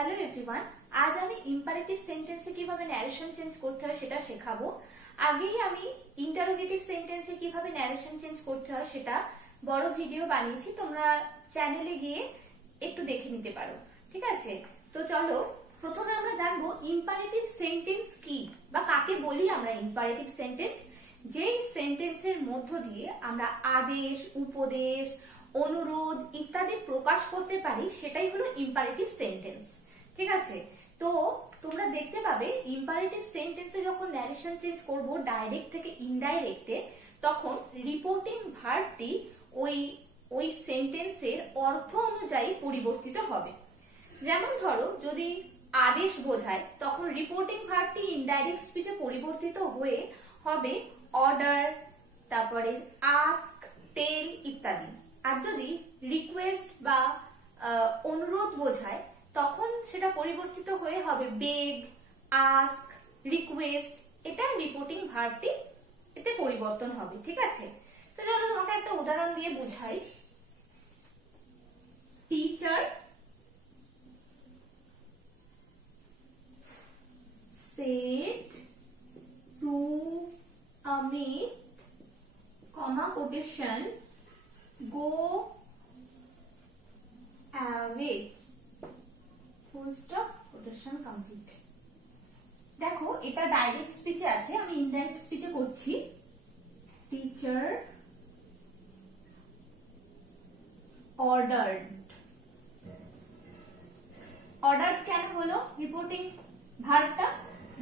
Hello everyone, আজ আমি imperative সেন্টেন্সে কিভাবে ন্যারেশন চেঞ্জ করতে হয় সেটা শেখাবো। আগেই আমি ইন্টারোগেটিভ সেন্টেন্সে কিভাবে ন্যারেশন চেঞ্জ করতে হয় সেটা বড় ভিডিও বানিয়েছি, তোমরা চ্যানেলে গিয়ে একটু দেখে নিতে পারো। ঠিক আছে, তো চলো প্রথমে আমরা জানবো ইম্পারেটিভ সেন্টেন্স কি বা কাকে বলি আমরা ইম্পারেটিভ সেন্টেন্স। যেই সেন্টেন্সের মধ্য দিয়ে আমরা আদেশ, উপদেশ, অনুরোধ ইত্যাদি প্রকাশ করতে পারি সেটাই হলো ইম্পারেটিভ সেন্টেন্স। ঠিক আছে, তো তোমরা দেখতে পাবে ইম্পারেটিভ সেন্টেন্সে যখন ন্যারেশন চেঞ্জ করব ডাইরেক্ট থেকে ইনডাইরেক্টে, তখন রিপোর্টিং ভার্বটি ওই সেন্টেন্সের অর্থ অনুযায়ী পরিবর্তিত হবে। যেমন ধরো যদি আদেশ বোঝায় তখন রিপোর্টিং ভার্বটি ইনডাইরেক্ট স্পিচে পরিবর্তিত হয়ে হবে অর্ডার, তারপরে আস্ক, টেল ইত্যাদি। আর যদি রিকোয়েস্ট বা অনুরোধ বোঝায় তখন সেটা পরিবর্তিত হয়ে হবে বেগ, আস্ক, রিকোয়েস্ট। এটা রিপোর্টিং ভার্বটি এতে পরিবর্তন হবে। ঠিক আছে, তো চলো তোমাকে একটা উদাহরণ দিয়ে বুঝাই। Teacher said to Amit, comma quotation, go away, full stop, quotation complete। দেখো এটা ডাইরেক্ট স্পিচে আছে, আমি ইনডাইরেক্ট স্পিচে করছি। টিচার অর্ডার্ড, অর্ডার কেন হলো রিপোর্টিং ভার্বটা?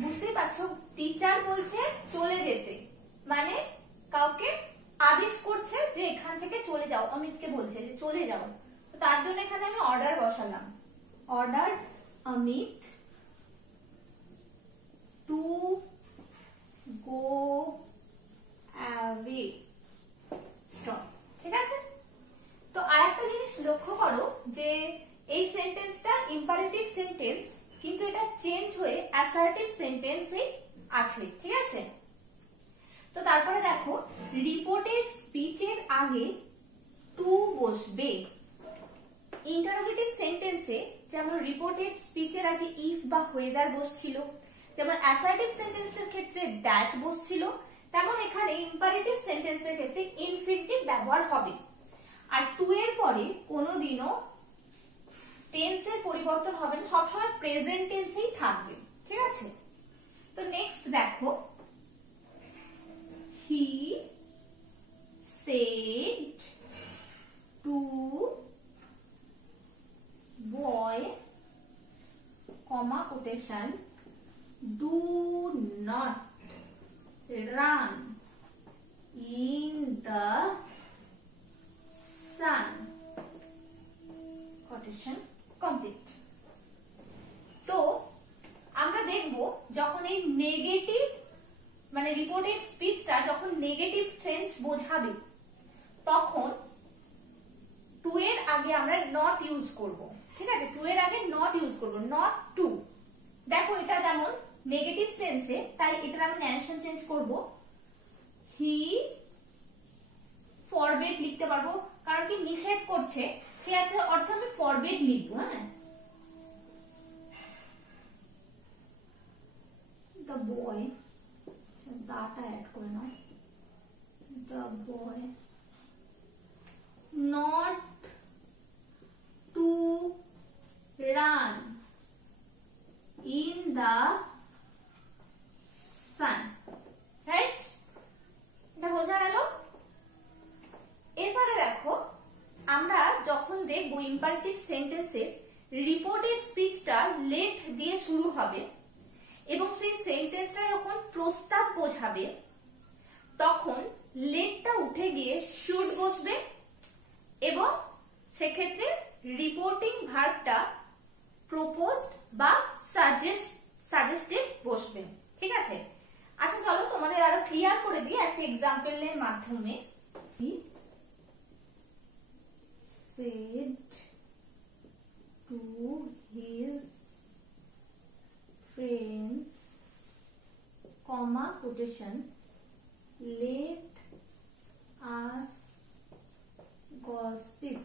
বুঝতেই পারছো, টিচার বলছে চলে যেতে, মানে কাউকে আদেশ করছে যে এখান থেকে চলে যাও, অমিতকে বলছে যে চলে যাও, তো তার জন্য এখানে আমি অর্ডার বসালাম। Order Amit to go away, stop. ঠিক আছে, তো আরেকটা জিনিস লক্ষ্য করো যে এই সেন্টেন্সটা ইম্পারেটিভ সেন্টেন্স, কিন্তু এটা চেঞ্জ হয়ে অ্যাসার্টিভ সেন্টেন্সে আছে। ঠিক আছে, তো তারপরে দেখো রিপোর্টেড স্পিচের আগে টু বসবে। ইন্টারোগেটিভ সেন্টেন্সে যেমন রিপোর্টেড স্পিচের আগে ইফ বা হোয়েদার বসছিল, যেমন অ্যাসার্টিভ সেন্টেন্সের ক্ষেত্রে দ্যাট বসছিল, তেমন এখানে ইম্পারেটিভ সেন্টেন্সের ক্ষেত্রে ইনফিনিটিভ ব্যবহার হবে। আর টু এর পরে কোনোদিনও টেন্সের পরিবর্তন হবে না, সবসময় প্রেজেন্ট টেন্সেই থাকবে। ঠিক আছে, তো নেক্সট দেখো he said to boy, comma quotation, do not run in the San, quotation complete. তো আমরা দেখব যখন এই নেগেটিভ মানে রিপোর্টেড স্পিচটা যখন নেগেটিভ সেন্স বোঝাবে তখন টু এর আগে আমরা নট ইউজ করব। ঠিক আছে, টু এর আগে নট ইউজ করব, নট টু। দেখো এটা যেমন নেগেটিভ সেন্সে, তাই এটা আমি ন্যারেশন চেঞ্জ করব। হি ফরবেড লিখতে পারবো, কারণ কি নিষেধ করছে, সে অর্থে আমি ফরবেড লিখবো। হ্যাঁ, দ্য বয়, দাটা অ্যাড করে নাও, the boy not to run in the sun. Right, এটা বোঝা গেল। এরপরে দেখো আমরা যখন দেখবো ইম্পারেটিভ সেন্টেন্সের রিপোর্টেড স্পিচটা লেট দিয়ে শুরু হবে এবং সেই সেন্টেন্সটা যখন প্রস্তাব বোঝাবে তখন লেটটা উঠে গিয়ে শুড বসবে এবং সেক্ষেত্রে রিপোর্টিং ভার্বটা প্রপোজড বা সাজেস্টেড বসবে। ঠিক আছে, আচ্ছা চলো তোমাদের আরো ক্লিয়ার করে দিই একটা এক্সাম্পলের মাধ্যমে। Said to his friends, comma quotation, let us gossip.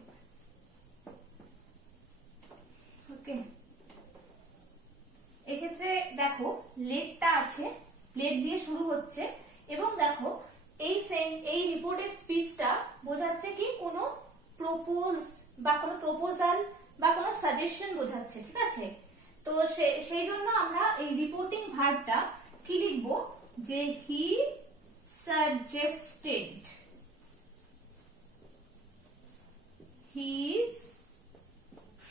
Okay, লেটটা আছে, লেট দিয়ে শুরু হচ্ছে এবং দেখো এই রিপোর্টেড স্পিচটা বোঝাচ্ছে কি কোনো প্রপোজ বা কোনো প্রপোজাল বা কোনো সাজেশন বোঝাচ্ছে, ঠিক আছে। তো সেই জন্য আমরা এই রিপোর্টিং ভার্বটা কি লিখবো, যে he suggested his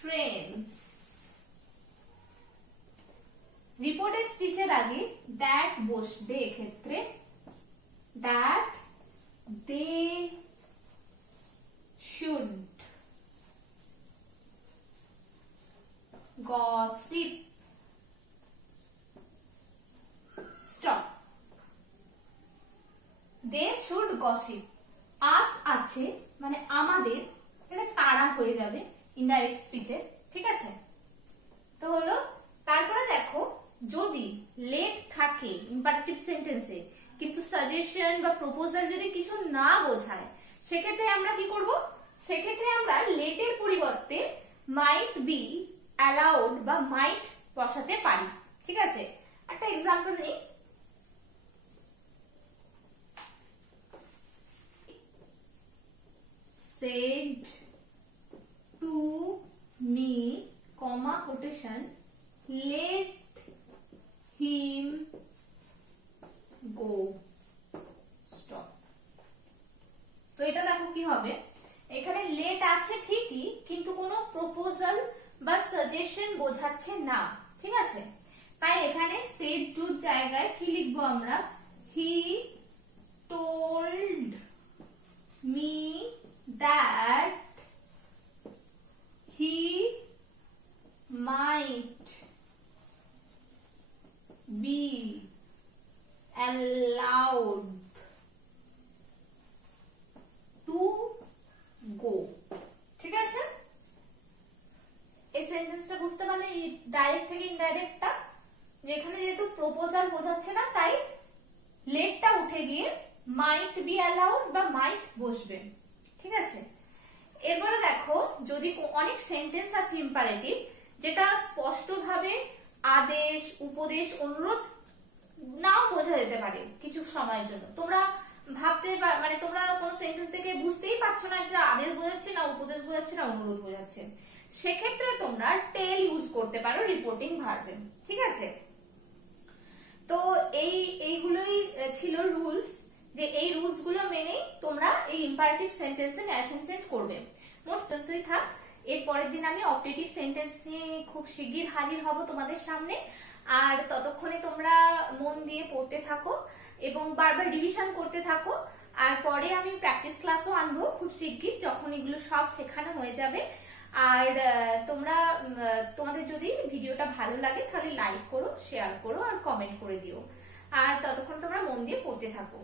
friends। Reported স্পিচের আগে দ্যাট বসবে, এক্ষেত্রে that they should gossip stop। they should gossip, us আছে মানে আমাদের, এটা তারা হয়ে যাবে ইনডাইরেক্ট স্পিচে, ঠিক আছে। তো হলো, তারপরে দেখো যদি লেট থাকে ইম্পারেটিভ সেন্টেন্সে কিন্তু সাজেশন বা প্রপোজাল যদি কিছু না বোঝায়, সেক্ষেত্রে আমরা কি করব, সেক্ষেত্রে আমরা লেটের পরিবর্তে মাইট বি অ্যালাউড বা মাইট বসাতে পারি, ঠিক আছে। একটা এক্সাম্পল নিই, said to me, comma quotation, let him go stop। তো এটা দেখো কি হবে, এখানে লেট আছে ঠিকই কিন্তু কোনো প্রপোজাল বা সাজেশন বোঝাচ্ছে না, ঠিক আছে। তাই এখানে said to জায়গায় কি লিখবো আমরা, he told me that he might be allowed to go, ঠিক আছে। এই সেন্টেন্সটা বুঝতে পারলে ডাইরেক্ট থেকে ইনডাইরেক্টটা, যেখানে যেহেতু প্রপোজাল বোঝাচ্ছে না তাই লেটটা উঠে গিয়ে মাইট বি অ্যালাউড বা মাইট বসবে, ঠিক আছে। এবারে দেখো যদি অনেক সেন্টেন্স আছে ইম্পারেটিভ যেটা স্পষ্টভাবে আদেশ, উপদেশ, অনুরোধ নাও বোঝা যেতে পারে কিছু সময়ের জন্য, তোমরা ভাবতে মানে তোমরা কোনো সেন্টেন্স থেকে বুঝতেই পারছো না এটা আদেশ বোঝাচ্ছে না উপদেশ বোঝাচ্ছে না অনুরোধ বোঝাচ্ছে, সেক্ষেত্রে তোমরা টেল ইউজ করতে পারো রিপোর্টিং ভার্বে, ঠিক আছে। তো এইগুলোই ছিল রুলস, যে এই রুলস গুলো মেনেই তোমরা এই ইম্পারেটিভ সেন্টেন্সে ন্যারেশন চেঞ্জ করবে। মোট যতই থাক, এর পরের দিন আমি অপারেটিভ সেন্টেন্স নিয়ে খুব শিগগির হাজির হব তোমাদের সামনে। আর ততক্ষণে তোমরা মন দিয়ে পড়তে থাকো এবং বারবার রিভিশন করতে থাকো। আর পরে আমি প্র্যাকটিস ক্লাসও আনবো খুব শিগগির, যখন এগুলো সব শেখানো হয়ে যাবে। আর তোমাদের যদি ভিডিওটা ভালো লাগে তাহলে লাইক করো, শেয়ার করো আর কমেন্ট করে দিও। আর ততক্ষণ তোমরা মন দিয়ে পড়তে থাকো।